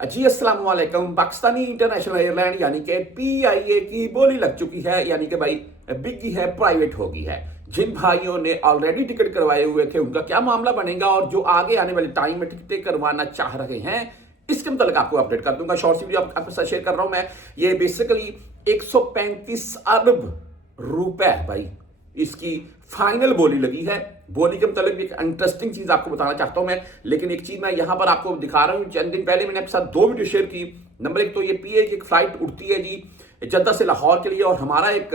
जी अस्सलाम वालेकुम। Pakistani international airline यानी कि पीआईए की बोली लग चुकी है, यानी कि भाई बिकी है, प्राइवेट हो गई है। जिन भाइयों ने ऑलरेडी टिकट करवाए हुए थे उनका क्या मामला बनेगा, और जो आगे आने वाले टाइम में टिकटें करवाना चाह रहे हैं इसके मतलब आपको अपडेट कर दूंगा। शॉर्ट वीडियो आपके साथ शेयर कर रहा हूं मैं। ये बेसिकली 135 अरब रुपए भाई इसकी फाइनल बोली लगी है। बोली के मतलब भी एक इंटरेस्टिंग चीज आपको बताना चाहता हूं मैं, लेकिन एक चीज मैं यहां पर आपको दिखा रहा हूं। चंद दिन पहले मैंने आपके साथ दो वीडियो शेयर की। नंबर एक तो ये पीए की एक फ्लाइट उड़ती है जी जद्दा से लाहौर के लिए, और हमारा एक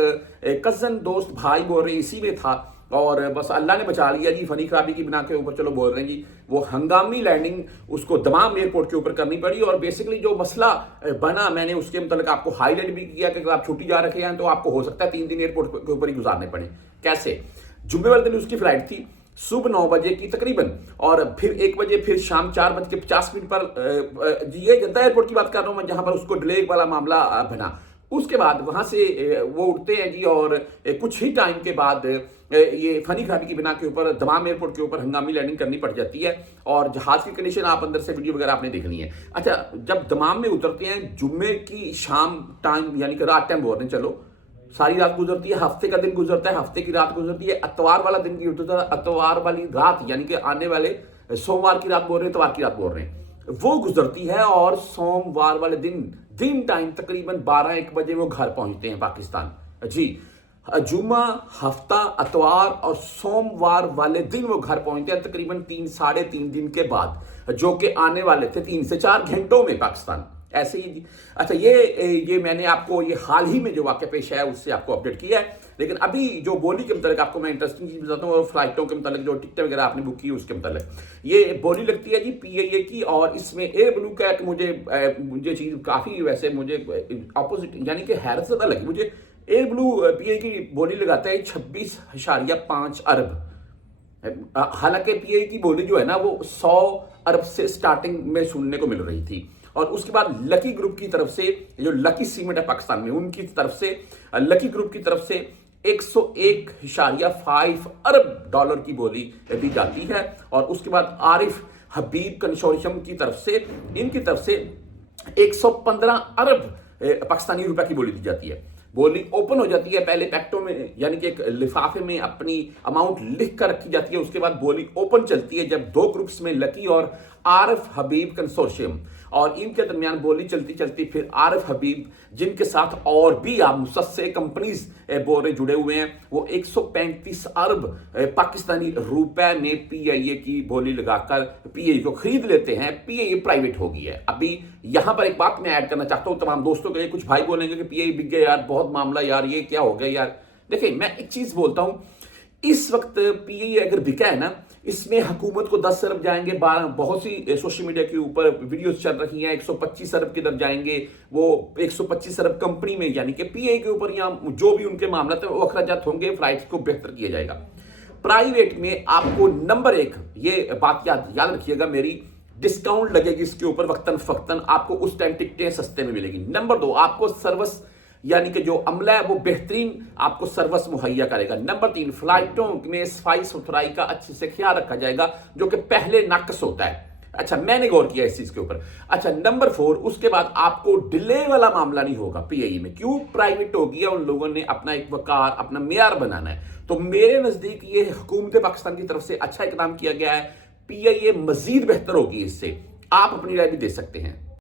कजन दोस्त भाई बोल रहे इसी में था, और बस अल्लाह ने बचा लिया जी। फनी खराबी की बिना के ऊपर चलो बोल रहे हैं जी, वो हंगामी लैंडिंग उसको दमाम एयरपोर्ट के ऊपर करनी पड़ी। और बेसिकली जो मसला बना मैंने उसके मतलब आपको हाईलाइट भी किया कि अगर आप छुट्टी जा रखे हैं तो आपको हो सकता है 3 दिन एयरपोर्ट के ऊपर ही गुजारने पड़े। कैसे? जुम्मे वाले दिन उसकी फ्लाइट थी सुबह 9 बजे की तकरीबन, और फिर 1 बजे, फिर शाम 4:50 पर ये जद्दा एयरपोर्ट की बात कर रहा हूं मैं, जहां पर उसको डिले वाला मामला बना। उसके बाद वहां से वो उठते हैं जी, और कुछ ही टाइम के बाद ये फनी खराबी की बिना के ऊपर दमाम एयरपोर्ट के ऊपर हंगामी लैंडिंग करनी पड़ जाती है। और जहाज की कंडीशन आप अंदर से वीडियो वगैरह आपने देखनी है। अच्छा, जब दमाम में उतरते हैं जुम्मे की शाम टाइम, यानी कि रात टाइम बोल रहे हैं, चलो सारी रात गुजरती है, हफ्ते का दिन गुजरता है, हफ्ते की रात गुजरती है, अतवार वाला दिन की उतरता है, अतवार वाली रात यानी कि आने वाले सोमवार की रात बोल रहे हैं, इतवार की रात बोल रहे हैं, वो गुजरती है। और सोमवार वाले दिन टाइम तकरीबन 12-1 बजे वो घर पहुंचते हैं पाकिस्तान जी। जुम्मा, हफ्ता, अतवार और सोमवार वाले दिन वो घर पहुंचते हैं तकरीबन 3-3.5 दिन के बाद, जो कि आने वाले थे 3 से 4 घंटों में पाकिस्तान। ऐसे ही जी। अच्छा, ये मैंने आपको ये हाल ही में जो वाक़या पेश है उससे आपको अपडेट किया है। लेकिन अभी जो बोली के मतलब आपको मैं इंटरेस्टिंग चीज बताता हूँ, और फ्लाइटों के मतलब जो टिकट वगैरह आपने बुक की उसके मतलब ये बोली लगती है जी पीआईए की। और इसमें एयर ब्लू का मुझे चीज काफी वैसे मुझे अपोजिट यानी कि हैरत ज़्यादा लगी मुझे। एयर ब्लू पीआईए की बोली लगाता है 26.5 अरब। हालांकि पीआईए की बोली जो है ना वो 100 अरब से स्टार्टिंग में सुनने को मिल रही थी। और उसके बाद लकी ग्रुप की तरफ से, जो लकी सीमेंट है पाकिस्तान में, उनकी तरफ से, लकी ग्रुप की तरफ से 101.5 अरब डॉलर की बोली दी जाती है। और उसके बाद आरिफ हबीब कंसोर्शियम की तरफ से, इनकी तरफ से 115 अरब पाकिस्तानी रुपए की बोली दी जाती है। बोली ओपन हो जाती है पहले पैक्टों में, यानी कि एक लिफाफे में अपनी अमाउंट लिख कर रखी जाती है। उसके बाद बोली ओपन चलती है जब 2 ग्रुप्स में लकी और आरिफ हबीब कंसोर्शियम, और इनके दरमियान बोली चलती चलती फिर आरिफ हबीब, जिनके साथ और भी आप मुसस्से कंपनीज बोरे जुड़े हुए हैं, वो 135 अरब पाकिस्तानी रुपए में पीआईए की बोली लगाकर पीआईए को खरीद लेते हैं। पीआईए प्राइवेट हो गई है। अभी यहां पर एक बात मैं ऐड करना चाहता हूं तमाम दोस्तों के लिए। कुछ भाई बोलेंगे कि पीआईए बिक गया यार, बहुत मामला यार, ये क्या हो गया यार। देखिए, मैं एक चीज बोलता हूं, इस वक्त पीआईए अगर बिका है ना, इसमें हुकूमत को 10 अरब जाएंगे। 12 बहुत सी सोशल मीडिया के ऊपर वीडियोस चल रही हैं 125 अरब किधर जाएंगे, वो 125 अरब कंपनी में यानी कि पीआईए के ऊपर, या जो भी उनके मामला थे वो अखराजात होंगे, फ्लाइट्स को बेहतर किया जाएगा। प्राइवेट में आपको नंबर 1 ये बात याद रखिएगा मेरी, डिस्काउंट लगेगी इसके ऊपर वक्तन फक्तन, आपको उस टाइम टिकटें सस्ते में मिलेगी। नंबर 2, आपको सर्विस यानी कि जो अमला है वो बेहतरीन आपको सर्विस मुहैया करेगा। नंबर 3, फ्लाइटों में सफाई सुथराई का अच्छे से ख्याल रखा जाएगा, जो कि पहले नाकस होता है। अच्छा, मैंने गौर किया इस चीज के ऊपर। अच्छा, नंबर 4, उसके बाद आपको डिले वाला मामला नहीं होगा पीआईए में। क्यों? प्राइवेट हो गया, उन लोगों ने अपना एक वकार, अपना मेयार बनाना है। तो मेरे नजदीक ये हुकूमत पाकिस्तान की तरफ से अच्छा इकदाम किया गया है। पीआईए मजीद बेहतर होगी इससे, आप अपनी राय भी दे सकते हैं।